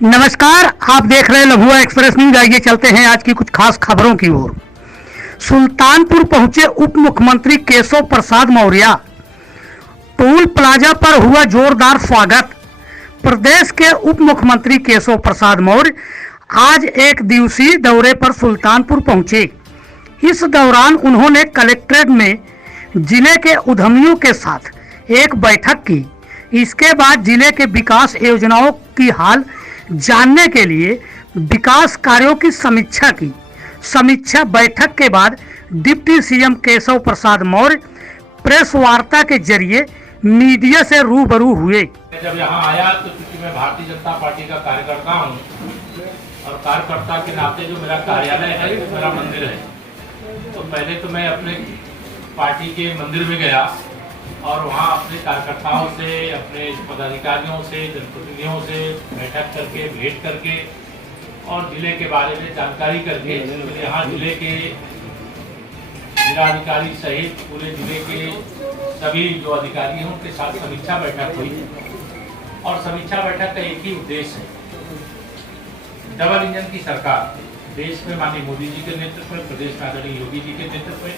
नमस्कार, आप देख रहे हैं लभुआ एक्सप्रेस न्यूज। आइए चलते हैं आज की कुछ खास खबरों की ओर। सुल्तानपुर पहुंचे उप मुख्यमंत्री केशव प्रसाद मौर्य। टोल प्लाजा पर हुआ जोरदार स्वागत। प्रदेश के उप मुख्यमंत्री केशव प्रसाद मौर्य आज एक दिवसीय दौरे पर सुल्तानपुर पहुंचे। इस दौरान उन्होंने कलेक्ट्रेट में जिले के उद्यमियों के साथ एक बैठक की। इसके बाद जिले के विकास योजनाओं की हाल जानने के लिए विकास कार्यों की समीक्षा की। समीक्षा बैठक के बाद deputy CM Keshav Prasad Maurya press वार्ता के जरिए मीडिया से रूबरू हुए। जब यहाँ आया तो क्योंकि मैं भारतीय जनता पार्टी का कार्यकर्ता हूँ और कार्यकर्ता के नाते जो मेरा कार्यालय है वो मेरा मंदिर है, तो पहले तो मैं अपने पार्टी के मंदिर में गया और वहाँ अपने कार्यकर्ताओं से, अपने पदाधिकारियों से, जनप्रतिनिधियों से बैठक करके, भेंट करके और जिले के बारे में जानकारी करके यहाँ जिले के जिलाधिकारी सहित पूरे जिले के सभी जो अधिकारी हैं उनके साथ समीक्षा बैठक हुई। और समीक्षा बैठक का एक ही उद्देश्य है, डबल इंजन की सरकार देश में माननीय मोदी जी के नेतृत्व में, प्रदेश में आदरणीय योगी जी के नेतृत्व में,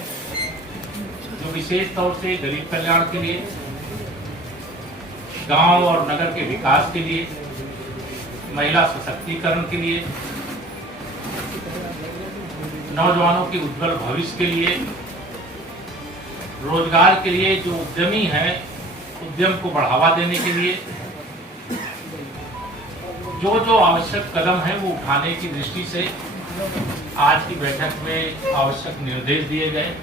जो विशेष तौर से गरीब कल्याण के लिए, गांव और नगर के विकास के लिए, महिला सशक्तिकरण के लिए, नौजवानों के उज्जवल भविष्य के लिए, रोजगार के लिए, जो उद्यमी हैं उद्यम को बढ़ावा देने के लिए जो जो आवश्यक कदम है वो उठाने की दृष्टि से आज की बैठक में आवश्यक निर्देश दिए गए।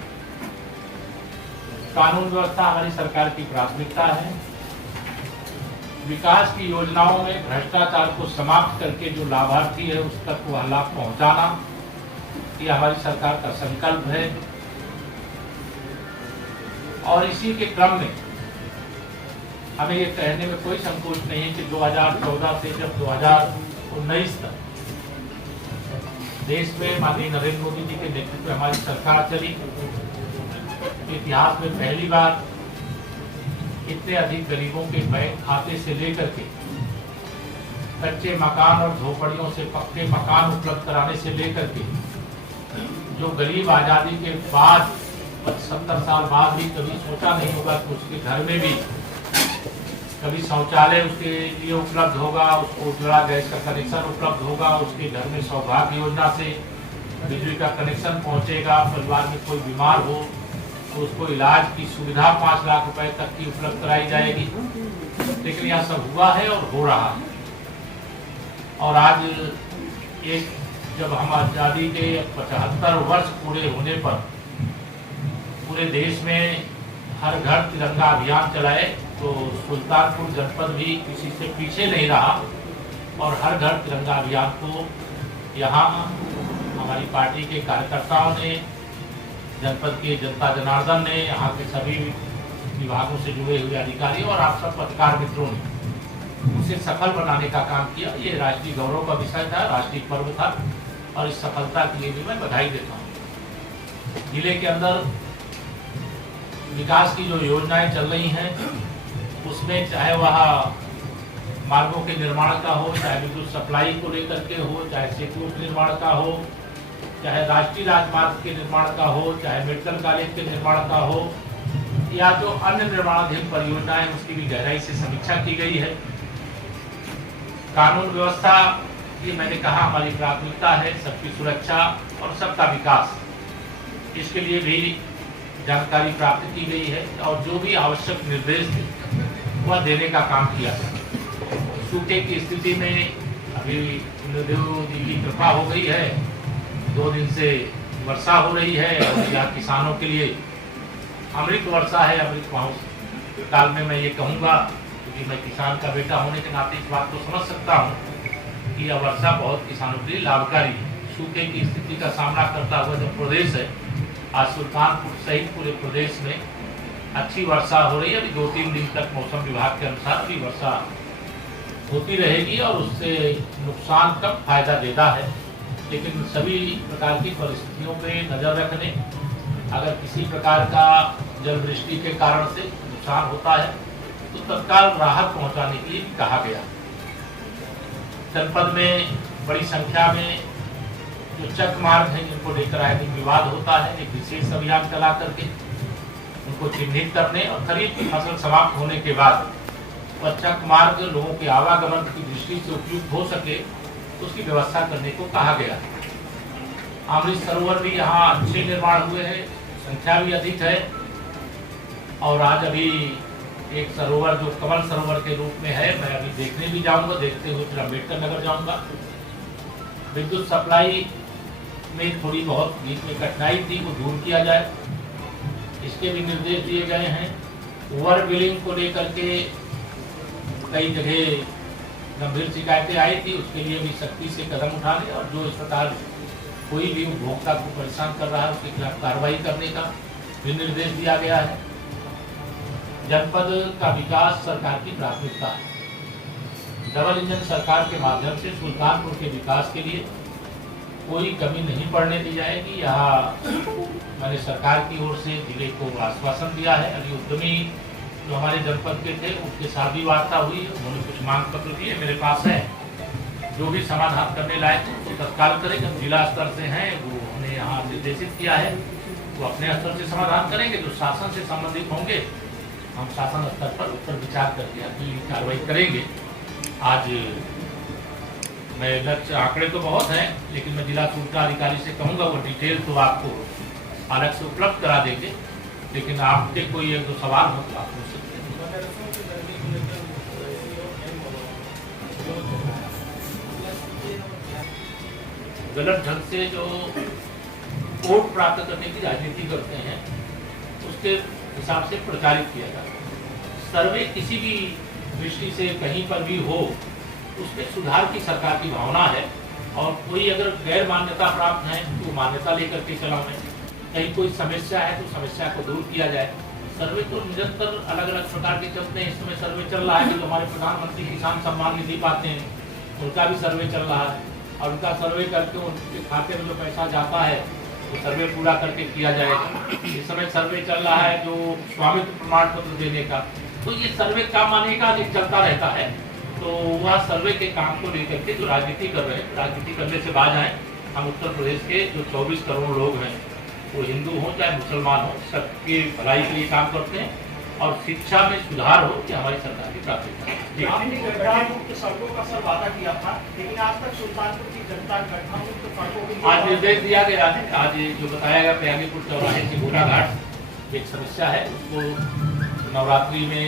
कानून व्यवस्था हमारी सरकार की प्राथमिकता है। विकास की योजनाओं में भ्रष्टाचार को समाप्त करके जो लाभार्थी है उस तक वह लाभ पहुंचाना, ये हमारी सरकार का संकल्प है। और इसी के क्रम में हमें ये कहने में कोई संकोच नहीं है कि 2014 से जब 2019 तक देश में माननीय नरेंद्र मोदी जी के नेतृत्व में हमारी सरकार चली, इतिहास में पहली बार इतने अधिक गरीबों के बैंक खाते से लेकर के कच्चे मकान और झोपड़ियों से पक्के मकान उपलब्ध कराने से लेकर के जो गरीब आजादी के बाद 70 साल बाद भी कभी सोचा नहीं होगा कि उसके घर में भी कभी शौचालय उसके लिए उपलब्ध होगा, उसको उज्ज्वला गैस का कनेक्शन उपलब्ध होगा, उसके घर में सौभाग्य योजना से बिजली का कनेक्शन पहुंचेगा, परिवार में कोई बीमार हो तो उसको इलाज की सुविधा 5 लाख रुपए तक की उपलब्ध कराई जाएगी। लेकिन यह सब हुआ है और हो रहा है। और आज एक जब हम आजादी के 75 वर्ष पूरे होने पर पूरे देश में हर घर तिरंगा अभियान चलाए तो सुल्तानपुर जनपद भी किसी से पीछे नहीं रहा और हर घर तिरंगा अभियान को यहाँ हमारी पार्टी के कार्यकर्ताओं ने, जनपद के जनता जनार्दन ने, यहाँ के सभी विभागों से जुड़े हुए अधिकारी और आप सब पत्रकार मित्रों ने उसे सफल बनाने का काम किया। ये राष्ट्रीय गौरव का विषय था, राष्ट्रीय पर्व था और इस सफलता के लिए भी मैं बधाई देता हूँ। जिले के अंदर विकास की जो योजनाएं चल रही हैं उसमें चाहे वह मार्गों के निर्माण का हो, चाहे विद्युत सप्लाई को लेकर के हो, चाहे सेतुओं के निर्माण का हो, चाहे राष्ट्रीय राजमार्ग के निर्माण का हो, चाहे मेडिकल कॉलेज के निर्माण का हो या जो अन्य निर्माणाधीन परियोजनाएं उसकी भी गहराई से समीक्षा की गई है। कानून व्यवस्था ये मैंने कहा हमारी प्राथमिकता है, सबकी सुरक्षा और सबका विकास, इसके लिए भी जानकारी प्राप्त की गई है और जो भी आवश्यक निर्देश थे वह देने का काम किया। सूखे की स्थिति में अभी देव जी की कृपा हो गई है, 2 दिन से वर्षा हो रही है और यहाँ किसानों के लिए अमृत वर्षा है। अमृत महोत्सव काल में मैं ये कहूँगा क्योंकि मैं किसान का बेटा होने के नाते इस बात को समझ सकता हूँ कि यह वर्षा बहुत किसानों के लिए लाभकारी है। सूखे की स्थिति का सामना करता हुआ जो प्रदेश है, आज सुल्तानपुर सहित पूरे प्रदेश में अच्छी वर्षा हो रही है। अभी 2-3 दिन तक मौसम विभाग के अनुसार भी वर्षा होती रहेगी और उससे नुकसान कम, फायदा देता है। लेकिन सभी प्रकार की परिस्थितियों पे नजर रखने, अगर किसी प्रकार का जल वृष्टि के कारण से नुकसान होता है तो तत्काल राहत पहुंचाने के लिए कहा गया। जनपद में बड़ी संख्या में जो चक मार्ग है जिनको लेकर आए दिन विवाद होता है, एक विशेष अभियान चला करके उनको चिन्हित करने और खरीफ की फसल समाप्त होने के बाद वह चक मार्ग लोगों के आवागमन की दृष्टि से उपयुक्त हो सके उसकी व्यवस्था करने को कहा गया है। अमृत सरोवर भी यहाँ अच्छे निर्माण हुए हैं, संख्या भी अधिक है और आज अभी एक सरोवर जो कमल सरोवर के रूप में है, मैं अभी देखने भी जाऊंगा, देखते हुए फिर अम्बेडकर नगर जाऊंगा। विद्युत सप्लाई में थोड़ी बहुत बीच में कठिनाई थी, वो दूर किया जाए, इसके भी निर्देश दिए गए हैं। ओवर बिलिंग को लेकर के कई जगह गंभीर शिकायतें आई थी, उसके लिए भी सख्ती से कदम उठाने और जो इस प्रकार कोई भी उपभोक्ता को परेशान कर रहा है उसके खिलाफ कार्रवाई करने का भी निर्देश दिया गया है। जनपद का विकास सरकार की प्राथमिकता है। डबल इंजन सरकार के माध्यम से सुल्तानपुर के विकास के लिए कोई कमी नहीं पड़ने दी जाएगी। यहाँ मैंने सरकार की ओर से जिले को आश्वासन दिया है। अभी उद्यमी जो हमारे जनपद के थे उनके साथ भी वार्ता हुई, उन्होंने कुछ मांग पत्र दिए मेरे पास है, जो भी समाधान करने लायक हो तो तत्काल करेंगे। हम जिला स्तर से हैं, वो हमने यहाँ निर्देशित किया है, वो अपने स्तर से समाधान करेंगे। जो शासन से संबंधित होंगे हम शासन स्तर पर उस पर विचार करके अगली कार्रवाई करेंगे। आज मैं लक्ष्य आंकड़े तो बहुत हैं, लेकिन मैं जिला सूचना अधिकारी से कहूँगा वो डिटेल तो आपको अलग से उपलब्ध करा देंगे, लेकिन आपके कोई एक दो सवाल हो तो आप पूछ सकते हैं। गलत ढंग से जो वोट प्राप्त करने की राजनीति करते हैं उसके हिसाब से प्रचारित किया जाता है। सर्वे किसी भी दृष्टि से कहीं पर भी हो उसमें सुधार की सरकार की भावना है और कोई अगर गैर मान्यता प्राप्त है तो मान्यता लेकर के चलाएं, कहीं कोई समस्या है तो समस्या को दूर किया जाए। सर्वे तो निरंतर अलग अलग प्रकार के चलते हैं। इस समय सर्वे चल रहा है कि हमारे प्रधानमंत्री किसान सम्मान निधि पाते हैं, उनका भी सर्वे चल रहा है और उनका सर्वे करके उनके खाते में जो पैसा जाता है वो सर्वे पूरा करके किया जाएगा। इस समय सर्वे चल रहा है जो स्वामित्व प्रमाण पत्र देने का, तो ये सर्वे काम आने का अधिक चलता रहता है। तो वह सर्वे के काम को लेकर के जो राजनीति कर रहे हैं, राजनीति करने से बाज आए। हम उत्तर प्रदेश के जो 24 करोड़ लोग हैं, वो हिंदू हो चाहे मुसलमान हो, सबकी भलाई के लिए काम करते हैं और शिक्षा में सुधार हो कि हमारी सरकार की प्राथमिकता है। आपने गड्ढा-मुक्त सड़कों का सर वादा किया था, लेकिन आज तक सुल्तानपुर की जनता गड्ढा-मुक्त सड़कों के लिए आज निर्देश दिया गया है। आज जो बताया गया त्यागीपुर चौराहे से घोड़ा घाट एक समस्या है, उसको नवरात्रि में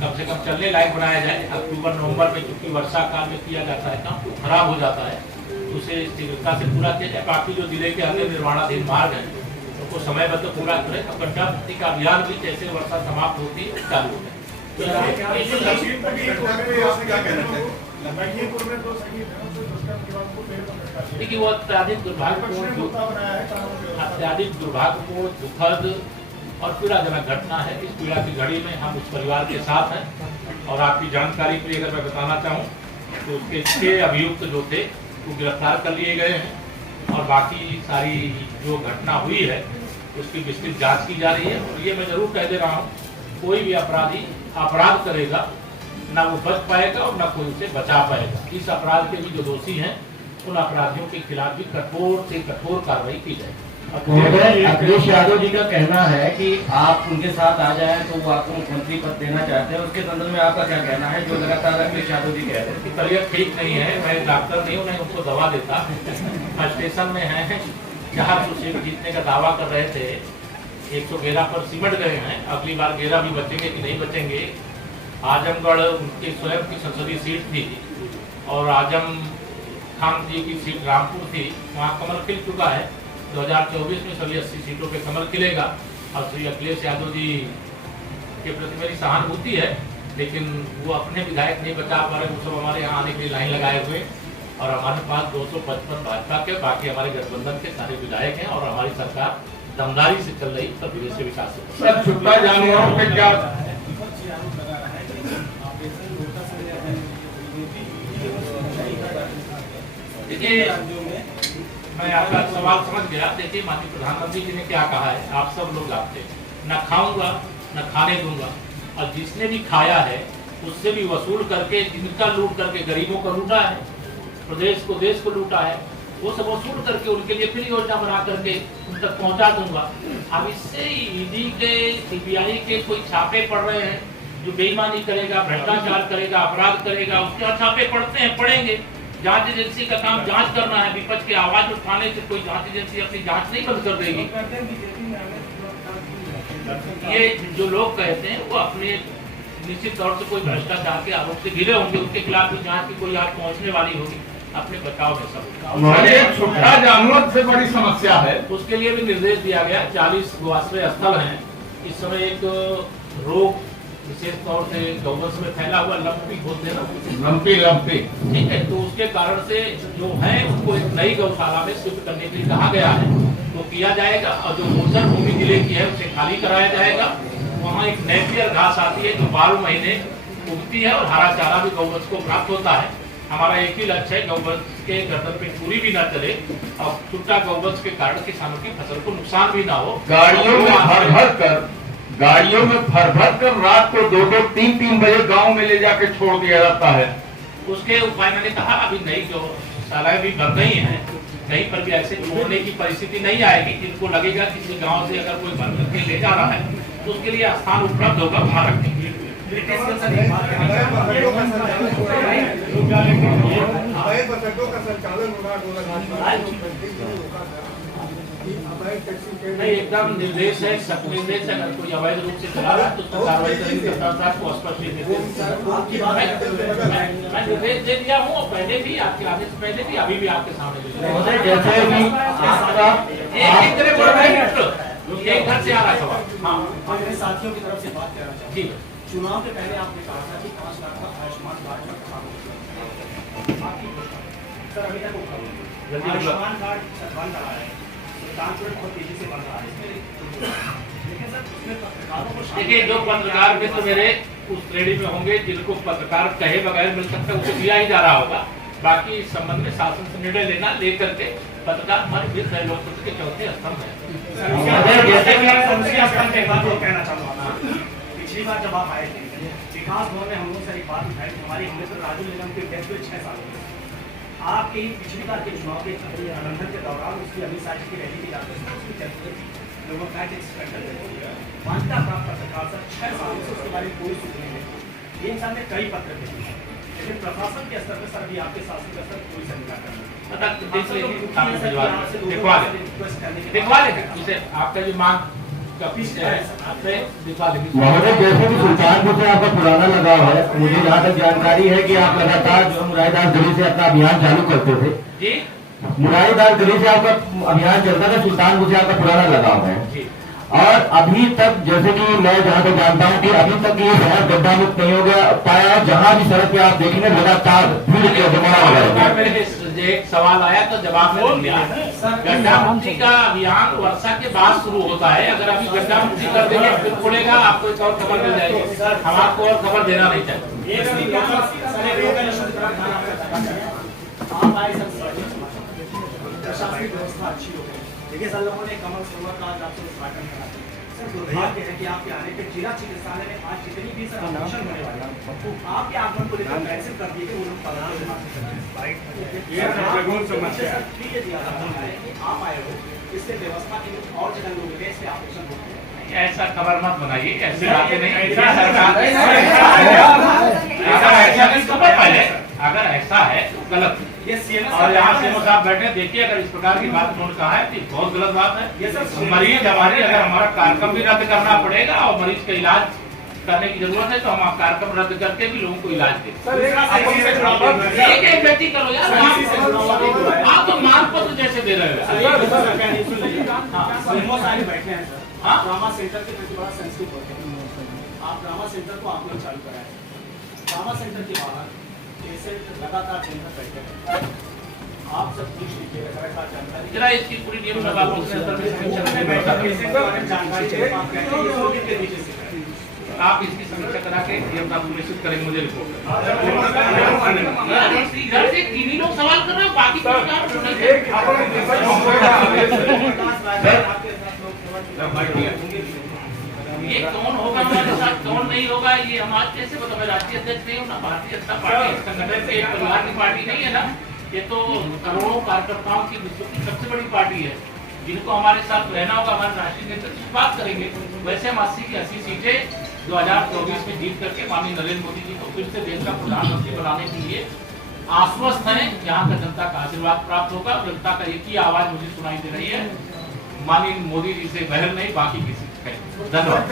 कम से कम चलने लायक बनाया जाए। अक्टूबर नवंबर में चूंकि वर्षा काल में किया जाता है काम, तो खराब हो जाता है, उसे शीघ्रता से पूरा किया जाए। बाकी जो जिले के अन्य निर्माणाधीन मार्ग है उनको समयबद्ध पूरा करें। तो गड्ढा मुक्ति का अभियान भी जैसे वर्षा समाप्त होती है चालू हो जाए। देखिए वो अत्यधिक दुर्भाग्यपूर्ण, दुखद और पीड़ाजनक घटना है। इस पीड़ा की घड़ी में हम उस परिवार के साथ हैं और आपकी जानकारी के लिए अगर मैं बताना चाहूँ तो उसके 6 अभियुक्त जो थे वो गिरफ्तार कर लिए गए हैं और बाकी सारी जो घटना हुई है उसकी विस्तृत जांच की जा रही है। और ये मैं जरूर कह दे रहा हूँ, कोई भी अपराधी अपराध करेगा ना वो बच पाएगा और ना कोई उसे बचा पाएगा। इस अपराध के भी जो दोषी हैं उन अपराधियों के खिलाफ भी कठोर से कठोर कार्रवाई की जाएगी। अखिलेश यादव जी का कहना है कि आप उनके साथ आ जाएं तो वो आपको मुख्यमंत्री पद देना चाहते हैं, उसके संदर्भ में आपका क्या कहना है? जो लगातार अखिलेश यादव जी कह रहे हैं कि तबीयत ठीक नहीं है, मैं डॉक्टर नहीं हूँ, मैं उनको दवा देता। स्टेशन में है, 400 सीट जीतने का दावा कर रहे थे, 111 पर सिमट गए हैं। अगली बार 11 भी बचेंगे कि नहीं बचेंगे। आजमगढ़ उनके स्वयं की संसदीय सीट थी और आजम खान जी की सीट रामपुर थी, वहाँ कमल खिल चुका है। 2024 में सभी 80 सीटों पे कमल खिलेगा और श्री अखिलेश यादव जी के प्रति मेरी सहानुभूति है, लेकिन वो अपने विधायक नहीं बचा पा रहे। वो सब हमारे यहाँ आने के लिए लाइन लगाए हुए और हमारे पास 255 भाजपा के, बाकी हमारे गठबंधन के सारे विधायक हैं और हमारी सरकार दमदारी से चल रही उत्तर प्रदेश के विकास से। छुट्टा जानवरों पे क्या देखिए, मैं आपका सवाल समझ गया। देखिए, माननीय प्रधानमंत्री जी ने क्या कहा है, आप सब लोग जानते हैं, न खाऊंगा न खाने दूंगा, और जिसने भी खाया है उससे भी वसूल करके जिनका लूट करके गरीबों को लूटा है, प्रदेश को देश को लूटा है, वो सब वसूल करके उनके लिए फिर योजना बना करके उन तक पहुंचा दूंगा। अब इससे ईडी के सीबीआई के कोई छापे पड़ रहे हैं, जो बेईमानी करेगा, भ्रष्टाचार करेगा, अपराध करेगा, उसके यहाँ छापे पड़ते हैं, पड़ेंगे। जांच एजेंसी का काम जांच करना है। विपक्ष की आवाज उठाने से कोई जांच एजेंसी अपनी जांच नहीं बंद कर देगी। ये जो लोग कहते हैं वो अपने निश्चित तौर से कोई भ्रष्टाचार के आरोप से घिरे होंगे, उनके खिलाफ भी जांच की कोई आज पहुंचने वाली होगी। अपने बचाव में सब छुट्टा जानवर से बड़ी समस्या है, उसके लिए भी निर्देश दिया गया। 40 गोआश्रय स्थल हैं। इस समय एक रोग विशेष तौर से गौवंश में फैला हुआ लंपी होते हैं, लंपी ठीक है, तो उसके कारण से जो है उनको एक नई गौशाला में शिफ्ट करने के लिए कहा गया है, तो किया जाएगा। और जो गोचर भूमि जिले की है उसे खाली कराया जाएगा। वहाँ एक नेपियर घास आती है जो 12 महीने उगती है और हरा चारा भी गौवंश को प्राप्त होता है। हमारा एक ही लक्ष्य है, गौवंश के गर्दन पे पूरी भी ना चले और छुट्टा गौवंश के कारण किसानों की फसल को नुकसान भी ना हो। गाड़ियों में भर कर रात को 2-2, 3-3 बजे गांव में ले जाके छोड़ दिया जाता है। उसके उपाय मैंने कहा अभी नई जो शालाएं भी बन रही हैं, कहीं पर भी ऐसे छोड़ने की परिस्थिति नहीं आएगी। जिनको लगेगा किसी गांव से अगर कोई भर करके ले जा रहा है तो उसके लिए स्थान उपलब्ध होगा, वहाँ रखेंगे। नहीं, एकदम निर्देश है, सख्त निर्देश है। अगर कोई अवैध रूप से चला रहा है तो उसका कार्रवाई करेंगे। साहब को स्पष्ट निर्देश दे दिया हूँ, और पहले भी आपके आने से पहले भी, अभी भी आपके सामने एक घर से आ रहा है सवाल। हाँ, अपने साथियों की तरफ से बात करना चाहूँगा। ठीक है। चुनाव के पहले आपने कहा था कि 5 लाख का आयुष्मान कार्ड आपकी घोषणा। सर अभी तक आयुष्मान कार्ड बन रहा है, कानपुर बहुत तेजी से बन रहा है, लेकिन सर उसमें पत्रकारों को देखिए, जो पत्रकार मित्र मेरे उस श्रेणी में होंगे जिनको पत्रकार कहे बगैर मिल सकता है, उसे दिया ही जा रहा होगा। बाकी इस संबंध में शासन से निर्णय लेना, लेकर के पत्रकार हमारे विश्व है, लोकतंत्र के चौथे स्तंभ है। कहना चाहूँगा, पिछली बार जब आप आए थे विकास भवन में हम लोग से एक बात उठाई, हमारी मित्र राजू निगम के डेथ हुए 6 साल हो। आपके पिछली बार के चुनाव के प्रबंधन के दौरान उसकी अमित शाह जी की रैली की जाती है, उसकी डेथ हुई, लोगों का मान्यता प्राप्त पत्रकार सर 6 साल से उसके बारे में कोई सूचना नहीं। ये इंसान ने कई पत्र लिखे, लेकिन प्रशासन के स्तर पर सर अभी आपके शासन के स्तर कोई समीक्षा दिखवा लेंगे उसे, आपका जो मांग महोदय, जैसे कि सुल्तानपुर से आपका पुराना लगाव है, मुझे जहाँ तक जानकारी है कि आप लगातार जो मुरारीदास गली से अपना अभियान चालू करते थे जी, मुरारीदास गली से आपका अभियान चलता था, सुल्तानपुर से आपका पुराना लगाव है जी। और अभी तक जैसे कि मैं जहाँ तक जानता हूँ कि अभी तक ये शहर गड्ढा मुक्त नहीं हो गया पाया है। जहाँ भी सड़क पे आप देखेंगे लगातार भीड़ के जमा हो रहा है। एक सवाल आया तो जवाब मैंने दिया। गड्ढा मुक्ति का अभियान वर्षा के बाद शुरू होता है। अगर अभी गड्ढा मुक्ति कर देंगे फिर खुलेगा, आपको एक और खबर मिल जाएगी। हम आपको और खबर देना नहीं चाहिए। प्रशासनिक व्यवस्था अच्छी हो गई, देखिए सर लोगों ने कमल सरोवर का आज आपसे उद्घाटन करा। सर दुर्भाग्य है कि आपके आने पे जिला चिकित्सालय में आज जितनी भी सर ऑपरेशन होने वाला है तो आपके आगमन को लेकर कैंसिल कर दिए कि वो लोग आप आए हो, इससे व्यवस्था की और जगह लोग मिले, इससे ऑपरेशन होते हैं। ऐसा खबर मत बनाइए, ऐसी बातें नहीं। अगर ऐसा है तो गलत है। और यहाँ से साहब बैठे, देखिए अगर इस प्रकार की बात उन्होंने कहा है तो बहुत गलत बात है। मरीज हमारी, अगर हमारा कार्यक्रम भी रद्द करना पड़ेगा और मरीज का इलाज करने की जरूरत है तो हम कार्यक्रम रद्द करके भी लोगों को इलाज दें। एक व्यक्ति करो यार, आप तो मांग पत्र जैसे दे रहे हो। बैठे हैं सर, ड्रामा सेंटर के प्रति बड़ा सेंसिटिव होते हैं। आप ड्रामा सेंटर को आपने चालू कराया, ड्रामा सेंटर के बाहर पेशेंट लगातार दिन भर बैठे हैं। आप सब कुछ लीजिएगा जानकारी, जरा इसकी पूरी नियम जानकारी आप इसकी समीक्षा करा के सुनिश्चित करेंगे। मुझे रिपोर्ट इधर से 3 लोग सवाल कर रहे हो, बाकी ये कौन होगा हमारे साथ, कौन नहीं होगा, ये हम आज कैसे बताओ, मैं राष्ट्रीय अध्यक्ष नहीं हूँ ना, भारतीय जनता पार्टी संगठन के एक परिवार की पार्टी नहीं है ना, ये तो करोड़ों कार्यकर्ताओं की विश्व की सबसे बड़ी पार्टी है, जिनको हमारे साथ रहना होगा, हमारे राष्ट्रीय नेतृत्व की बात करेंगे। वैसे हम 80 की 80 सीटें 2024 में जीत करके माननीय नरेंद्र मोदी जी को फिर से देश का प्रधानमंत्री बनाने के लिए आश्वस्त है। यहाँ का जनता का आशीर्वाद प्राप्त होगा। जनता का एक ही आवाज मुझे सुनाई दे रही है, माननीय मोदी जी से बहर नहीं, बाकी किसी से। धन्यवाद।